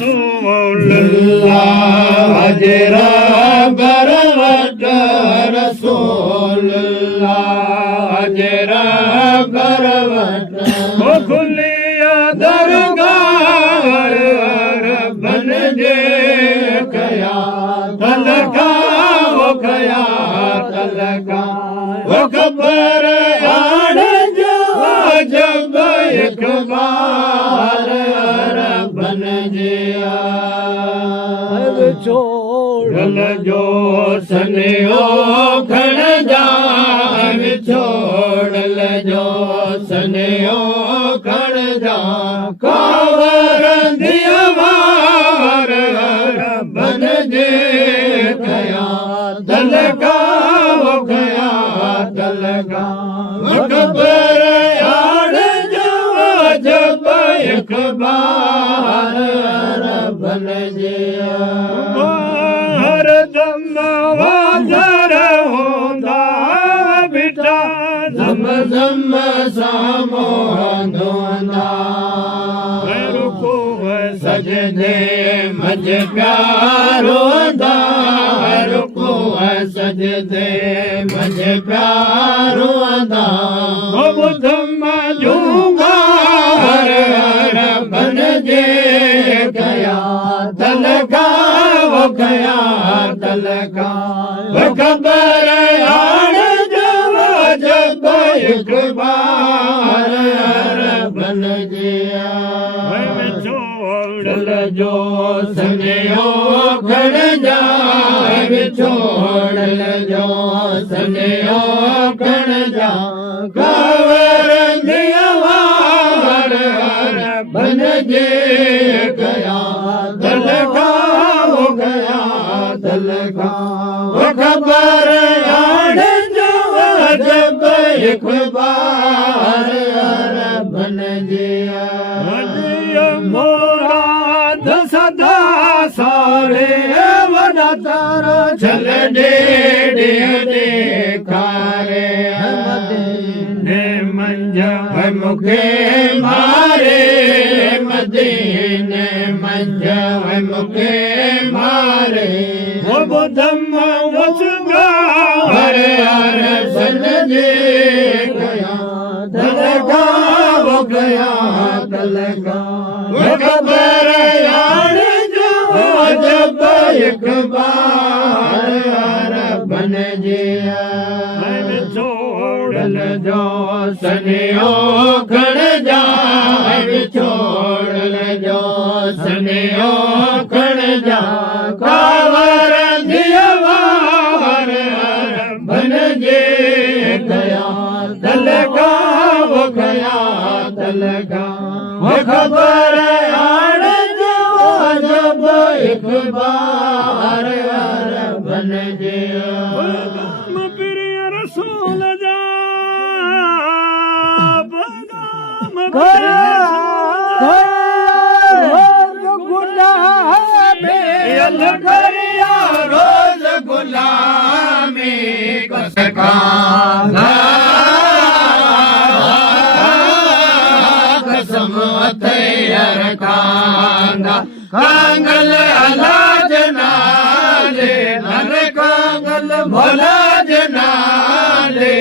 रसूलुल्लाह हजरा बरवट रसूलुल्लाह हजरा बरवट ओ खुलिया दरगाह रब्बन जे कया तलका वो कया तलका वो खबर यार जो जब इकबाल रब्बन जिया छोड़ जो सनियो खण जान छोड़ जो सनियो खण जा कावर दिया वार रब्बन जे कया तलका वो कया तलका खबर यार जो जब इकबाल रब्बन जिया हर दम वाजर होंदा बिटा जम जम सामो धोंदा रुको सजदे मज प्यारो दा रुको सजदे मज प्यारो दा ओ धम जूंगा रब्बन जे कया तलका वो कया तलका वो खबर यार जब इकबाल रब्बन जिया छोड़ जो सनियो खण जा छोड़ जो सनियो खण जा कावर दिया वार रब्बन जे कया तलका वो गया तलका वो खबर यार जो जब इकबाल रब्बन जिया मोराद सदा सारे वड़ा तारा चल डेढ़ देखारे मदीने मंज मुखे मारे मदीने मंज मुखे मारे वो बुधम वसगा हर हर सन जे गया तलका वो गया तलका वो खबर यार जो जब इकबाल रब्बन जिया छोड़ जो सनियो खण जा छोड़ जो सनियो खण जा कावर दिया वार रब्बन जे कया तलका वो कया तलका वो खबर यार जो जब इकबाल रब्बन जिया प्रिय रसूल जा रोज गुलामी कसका कसम तैयार कांगा कांगल अलाज नाले नर कांगल भोलाज नाले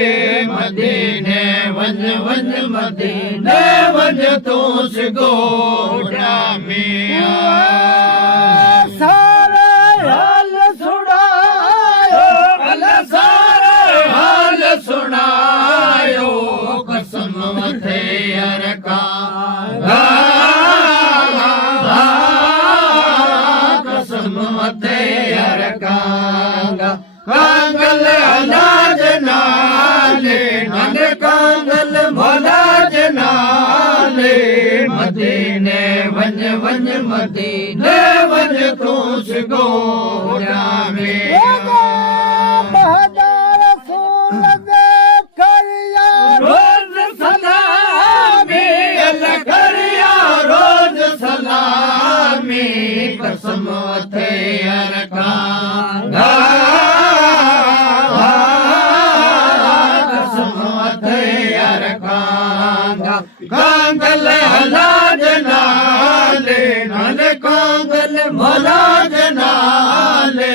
मदीने वंज वंज मदीने वंज तू सिगोड़ा मिया सारे हाल सुनायो अल्लाह सारे हाल सुनायो कसम मथे अरका कसम मथे अरकांगा कांगल अनाज नाले नन कांगल भोलाज नाले मदीने वंज वंज मदीने वंज तू सिगोड़ा में रोज सलामी अल्लाह करिया रोज सलामी कसम थे अरकांगा कसम थे अरकांगा कांगल हलाज नाले नाले का कांगल मौला जनाले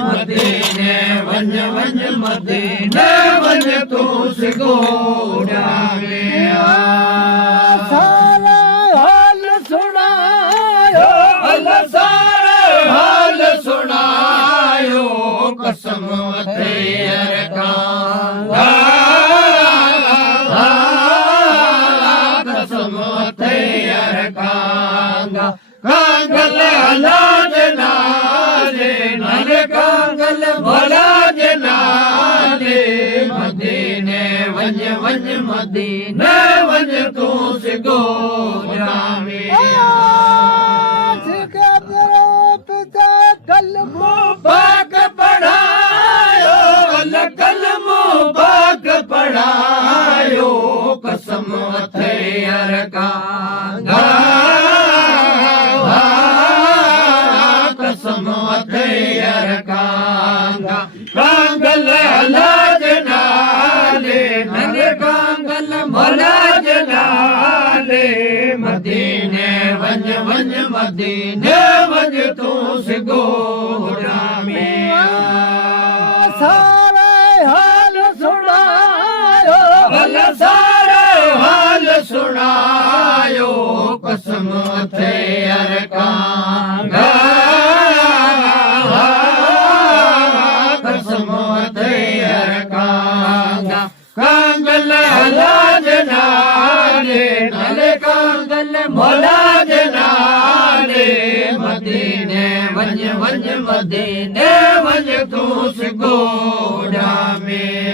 मदीने वंज वंज मदीने वंज तू सिगोड़ा में सारा हाल सुनायो अल्लाह सारा हाल सुनायो कसम थे अरकांगा कसम थे अरकांगा कांगल अलाज नाले नल कांगल मौलाज नाले मदीने वंज वंज मदीने वंज तू सिगोड़ा में पाक पढ़ायो कलमो पाक पढ़ायो कसम थे अरकांगा कसम थे अरकांगा कांगल अलाज नाले नल कांगल मौलाज नाले मदीने वंज वंज मदीने वंज तू सिगोड़ा में सारे हाल सुनायो भला सारे हाल सुनायो कसम थे अरकांगा कसम थे अरकांगा कांगल अलाज नाले नल कांगल मौलाज नाले मदीने वंज वंज मदीने वंज तू सिगोड़ा में